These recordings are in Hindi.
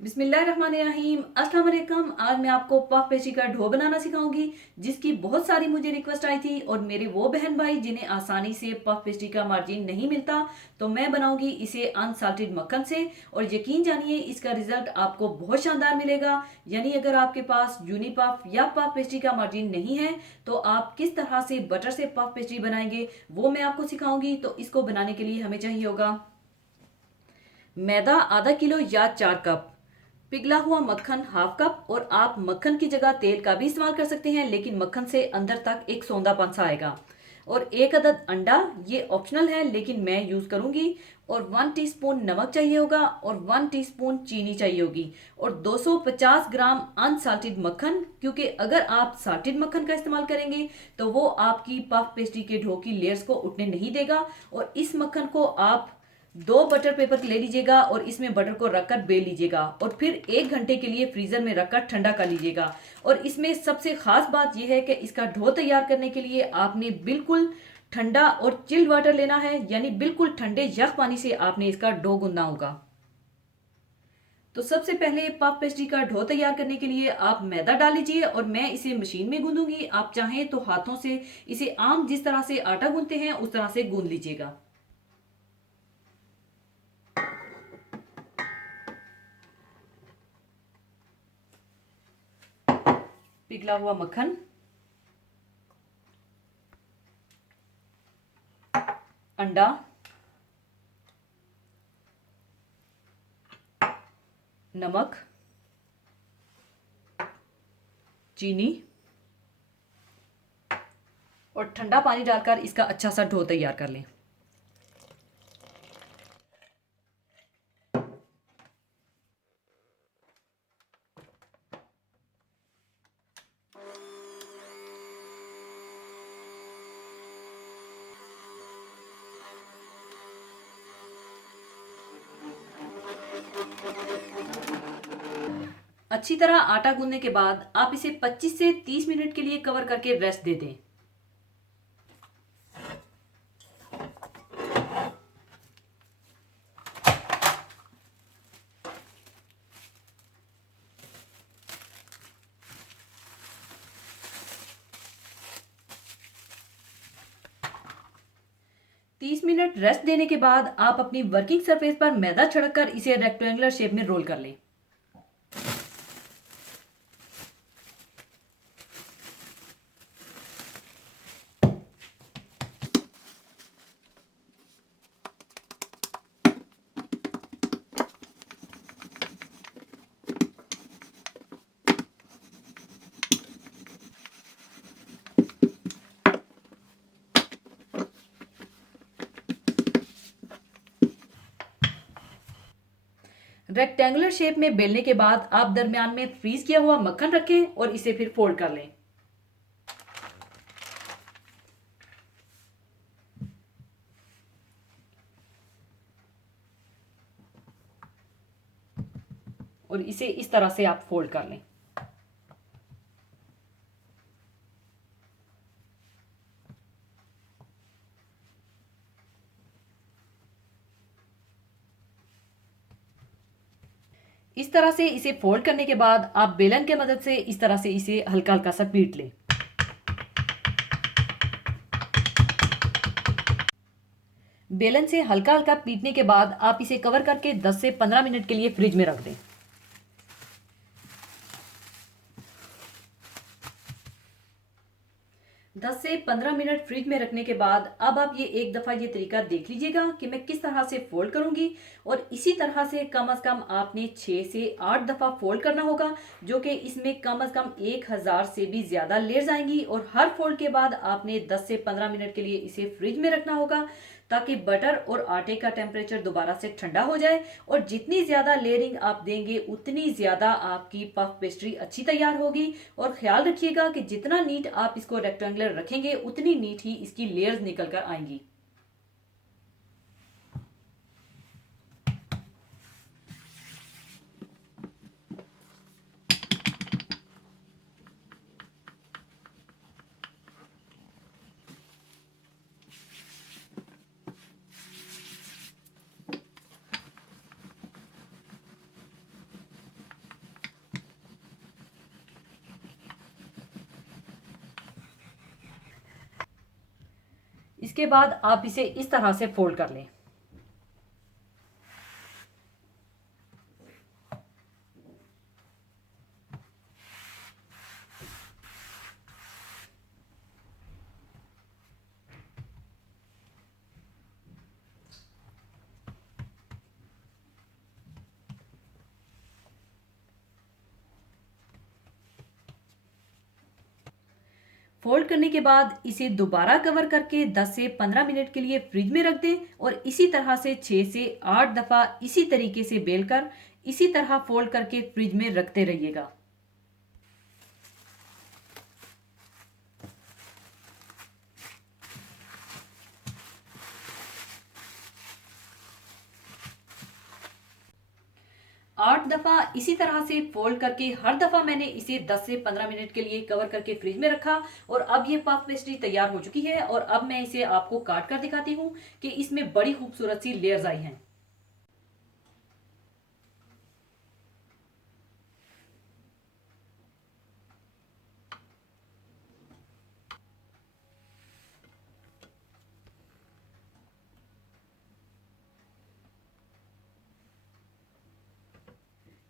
बिस्मिल्लाहिर्रहमानिर्रहीम। अस्सलाम वालेकुम। आज मैं आपको पफ पेस्ट्री का डो बनाना सिखाऊंगी, जिसकी बहुत सारी मुझे रिक्वेस्ट आई थी और मेरे वो बहन भाई जिन्हें आसानी से पफ पेस्ट्री का मार्जिन नहीं मिलता, तो मैं बनाऊंगी इसे अनसाल्टेड मक्खन से। और यकीन जानिए इसका रिजल्ट आपको बहुत शानदार मिलेगा। यानी अगर आपके पास यूनी पफ या पफ पेस्ट्री का मार्जिन नहीं है तो आप किस तरह से बटर से पफ पेस्ट्री बनाएंगे वो मैं आपको सिखाऊंगी। तो इसको बनाने के लिए हमें चाहिए होगा मैदा आधा किलो या 4 कप, पिघला हुआ मक्खन हाफ कप। और आप मक्खन की जगह तेल का भी इस्तेमाल कर सकते हैं, लेकिन मक्खन से अंदर तक एक सौंधापन सा आएगा। और 1 अदद अंडा, ये ऑप्शनल है लेकिन मैं यूज करूंगी। और 1 टीस्पून नमक चाहिए होगा और 1 टीस्पून चीनी चाहिए होगी। और 250 ग्राम अनसाल्टेड मक्खन, क्योंकि अगर आप साल्टेड मक्खन का इस्तेमाल करेंगे तो वो आपकी पफ पेस्ट्री के डो की लेयर्स को उठने नहीं देगा। और इस मक्खन को आप 2 बटर पेपर ले लीजिएगा और इसमें बटर को रखकर बेल लीजिएगा और फिर 1 घंटे के लिए फ्रीजर में रखकर ठंडा कर लीजिएगा। और इसमें सबसे खास बात यह है कि इसका डो तैयार करने के लिए आपने बिल्कुल ठंडा और चिल्ड वाटर लेना है, यानी बिल्कुल ठंडे यख पानी से आपने इसका डो गूंदना होगा। तो सबसे पहले पफ पेस्ट्री का डो तैयार करने के लिए आप मैदा डाल लीजिए और मैं इसे मशीन में गूंदूंगी। आप चाहें तो हाथों से इसे आम जिस तरह से आटा गूंदते हैं उस तरह से गूंद लीजिएगा। पिघला हुआ मक्खन, अंडा, नमक, चीनी और ठंडा पानी डालकर इसका अच्छा सा डो तैयार कर लें। अच्छी तरह आटा गूंदने के बाद आप इसे 25 से 30 मिनट के लिए कवर करके रेस्ट दे दें। 30 मिनट रेस्ट देने के बाद आप अपनी वर्किंग सरफेस पर मैदा छिड़ककर इसे रेक्टेंगुलर शेप में रोल कर लें। रेक्टेंगुलर शेप में बेलने के बाद आप दरमियान में फ्रीज किया हुआ मक्खन रखें और इसे फिर फोल्ड कर लें। और इसे इस तरह से आप फोल्ड कर लें। इस तरह से इसे फोल्ड करने के बाद आप बेलन के मदद से इस तरह से इसे हल्का हल्का सा पीट लें। बेलन से हल्का हल्का पीटने के बाद आप इसे कवर करके 10 से 15 मिनट के लिए फ्रिज में रख दें। 10 से 15 मिनट फ्रिज में रखने के बाद अब आप ये एक दफ़ा ये तरीका देख लीजिएगा कि मैं किस तरह से फोल्ड करूंगी। और इसी तरह से कम कम आपने 6 से 8 दफ़ा फोल्ड करना होगा, जो कि इसमें कम कम 1000 से भी ज़्यादा लेयर्स आएंगी। और हर फोल्ड के बाद आपने 10 से 15 मिनट के लिए इसे फ्रिज में रखना होगा, ताकि बटर और आटे का टेम्परेचर दोबारा से ठंडा हो जाए। और जितनी ज़्यादा लेयरिंग आप देंगे उतनी ज़्यादा आपकी पफ पेस्ट्री अच्छी तैयार होगी। और ख्याल रखिएगा कि जितना नीट आप इसको रेक्टेंगुलर रखेंगे उतनी नीट ही इसकी लेयर्स निकल कर आएंगी। इसके बाद आप इसे इस तरह से फोल्ड कर लें। फोल्ड करने के बाद इसे दोबारा कवर करके 10 से 15 मिनट के लिए फ्रिज में रख दें और इसी तरह से 6 से 8 दफ़ा इसी तरीके से बेलकर इसी तरह फोल्ड करके फ्रिज में रखते रहिएगा। 8 दफ़ा इसी तरह से फोल्ड करके हर दफ़ा मैंने इसे 10 से 15 मिनट के लिए कवर करके फ्रिज में रखा और अब ये पफ पेस्ट्री तैयार हो चुकी है। और अब मैं इसे आपको काट कर दिखाती हूँ कि इसमें बड़ी खूबसूरत सी लेयर्स आई हैं।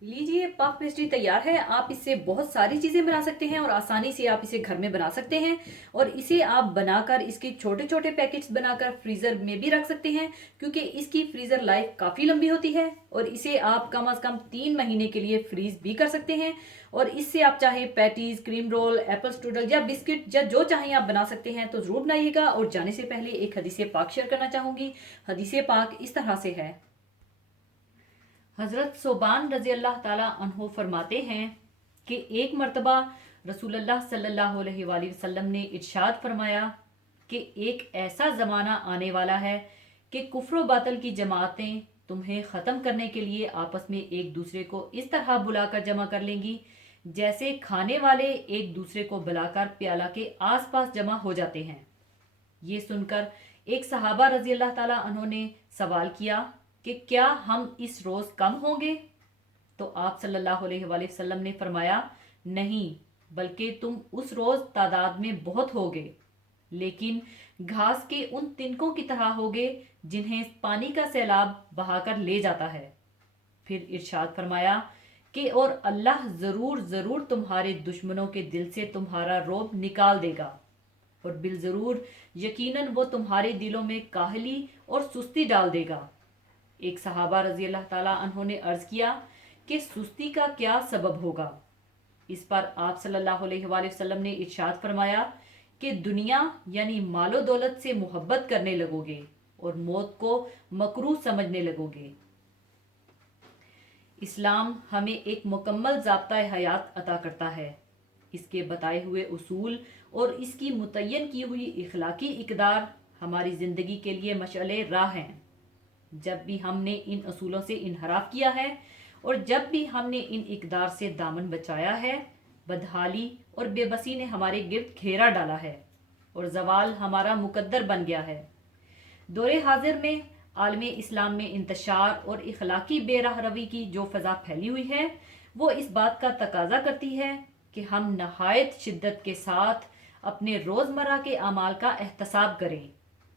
लीजिए, पफ पेस्ट्री तैयार है। आप इससे बहुत सारी चीज़ें बना सकते हैं और आसानी से आप इसे घर में बना सकते हैं। और इसे आप बनाकर इसके छोटे छोटे पैकेट्स बनाकर फ्रीज़र में भी रख सकते हैं, क्योंकि इसकी फ्रीज़र लाइफ काफ़ी लंबी होती है। और इसे आप कम से कम 3 महीने के लिए फ्रीज भी कर सकते हैं। और इससे आप चाहे patties, cream roll, Apple strudel या बिस्किट या जो चाहें आप बना सकते हैं। तो ज़रूर बनाइएगा। और जाने से पहले एक हदीस पाक शेयर करना चाहूँगी। हदीस पाक इस तरह से है। हज़रत सोबान रज़ी अल्लाह ताला अन्हो फरमाते हैं कि एक मर्तबा रसूलुल्लाह सल्लल्लाहु अलैहि वसल्लम ने इरशाद फरमाया कि एक ऐसा ज़माना आने वाला है कि कुफ्र बातिल की जमातें तुम्हें ख़त्म करने के लिए आपस में एक दूसरे को इस तरह बुलाकर जमा कर लेंगी जैसे खाने वाले एक दूसरे को बुलाकर प्याला के आसपास जमा हो जाते हैं। ये सुनकर एक सहाबा रज़ी अल्लाह ताला अन्हो ने सवाल किया कि क्या हम इस रोज़ कम होंगे? तो आप सल्लल्लाहु अलैहि वसल्लम ने फरमाया, नहीं, बल्कि तुम उस रोज़ तादाद में बहुत होगे, लेकिन घास के उन तिनकों की तरह होगे जिन्हें पानी का सैलाब बहाकर ले जाता है। फिर इरशाद फरमाया कि और अल्लाह ज़रूर ज़रूर तुम्हारे दुश्मनों के दिल से तुम्हारा रोब निकाल देगा और बिल ज़रूर यकीनन वो तुम्हारे दिलों में काहली और सुस्ती डाल देगा। एक सहाबा रजी अल्लाह ताला अन्हों ने अर्ज किया कि सुस्ती का क्या सबब होगा? इस पर आप सल्लल्लाहु अलैहि वसल्लम ने इरशाद फरमाया कि दुनिया यानी मालो दौलत से मोहब्बत करने लगोगे और मौत को मकरूह समझने लगोगे। इस्लाम हमें एक मुकम्मल ज़ाब्ता हयात अता करता है। इसके बताए हुए उसूल और इसकी मुतय्यन की हुई इखलाकी इकदार हमारी ज़िंदगी के लिए मशअले राह हैं। जब भी हमने इन असूलों से इनहराफ किया है और जब भी हमने इन इकदार से दामन बचाया है, बदहाली और बेबसी ने हमारे गिर्द घेरा डाला है और जवाल हमारा मुकद्दर बन गया है। दौरे हाजिर में आलम इस्लाम में इंतशार और इखलाकी बेराह रवी की जो फ़ज़ा फैली हुई है, वो इस बात का तकाजा करती है कि हम नहायत शिद्दत के साथ अपने रोज़मर्रा के अमाल का एहतसाब करें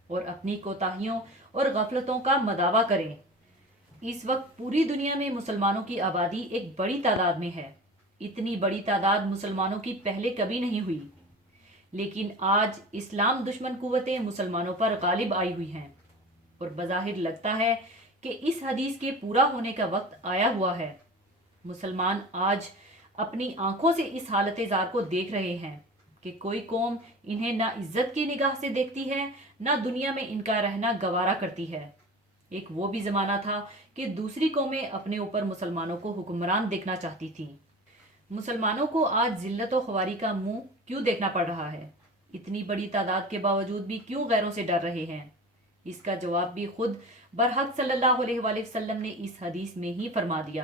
और अपनी कोताहियों और गफलतों का मदावा करें। इस वक्त पूरी दुनिया में मुसलमानों की आबादी एक बड़ी तादाद में है। इतनी बड़ी तादाद मुसलमानों की पहले कभी नहीं हुई, लेकिन आज इस्लाम दुश्मन कुव्वतें मुसलमानों पर गालिब आई हुई हैं और बज़ाहिर लगता है कि इस हदीस के पूरा होने का वक्त आया हुआ है। मुसलमान आज अपनी आंखों से इस हालत ज़ार को देख रहे हैं कि कोई कौम इन्हें ना इज्जत की निगाह से देखती है, ना दुनिया में इनका रहना गवारा करती है। एक वो भी ज़माना था कि दूसरी कौमें अपने ऊपर मुसलमानों को हुक्मरान देखना चाहती थीं। मुसलमानों को आज जिल्लत और ख्वारी का मुंह क्यों देखना पड़ रहा है? इतनी बड़ी तादाद के बावजूद भी क्यों गैरों से डर रहे हैं? इसका जवाब भी खुद बरहक सल्लल्लाहु अलैहि वसल्लम ने इस हदीस में ही फरमा दिया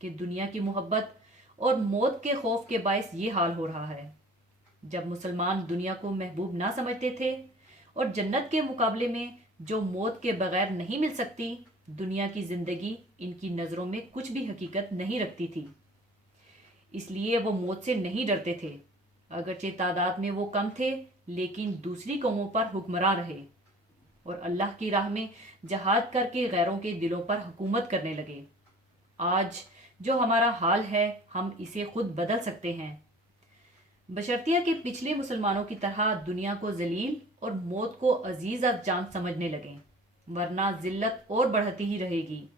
कि दुनिया की मोहब्बत और मौत के खौफ के बायस ये हाल हो रहा है। जब मुसलमान दुनिया को महबूब ना समझते थे और जन्नत के मुकाबले में जो मौत के बगैर नहीं मिल सकती, दुनिया की ज़िंदगी इनकी नज़रों में कुछ भी हकीकत नहीं रखती थी। इसलिए वो मौत से नहीं डरते थे। अगरचे तादाद में वो कम थे, लेकिन दूसरी कौमों पर हुक्मरान रहे। और अल्लाह की राह में जहाद करके गैरों के दिलों पर हुकूमत करने लगे। आज जो हमारा हाल है हम इसे खुद बदल सकते हैं, बशर्तिया कि पिछले मुसलमानों की तरह दुनिया को जलील और मौत को अजीज अज जान समझने लगें, वरना जिल्लत और बढ़ती ही रहेगी।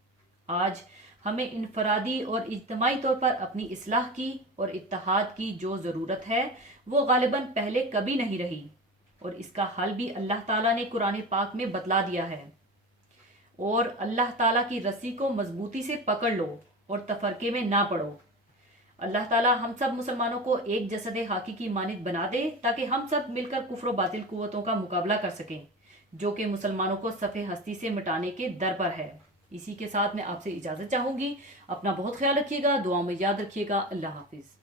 आज हमें इनफरादी और इज्तमाही तौर पर अपनी इस्लाह की और इत्तेहाद की जो ज़रूरत है वो गालिबन पहले कभी नहीं रही, और इसका हल भी अल्लाह ताला ने कुरान पाक में बतला दिया है। और अल्लाह ताला की रस्सी को मजबूती से पकड़ लो और तफरके में ना पड़ो। अल्लाह ताला हम सब मुसलमानों को एक जसद हाकी की मानित बना दे, ताकि हम सब मिलकर कुफ्र बातिल कुव्वतों का मुकाबला कर सकें जो कि मुसलमानों को सफ़े हस्ती से मिटाने के दर पर है। इसी के साथ मैं आपसे इजाज़त चाहूँगी। अपना बहुत ख्याल रखिएगा, दुआ में याद रखिएगा। अल्लाह हाफिज़।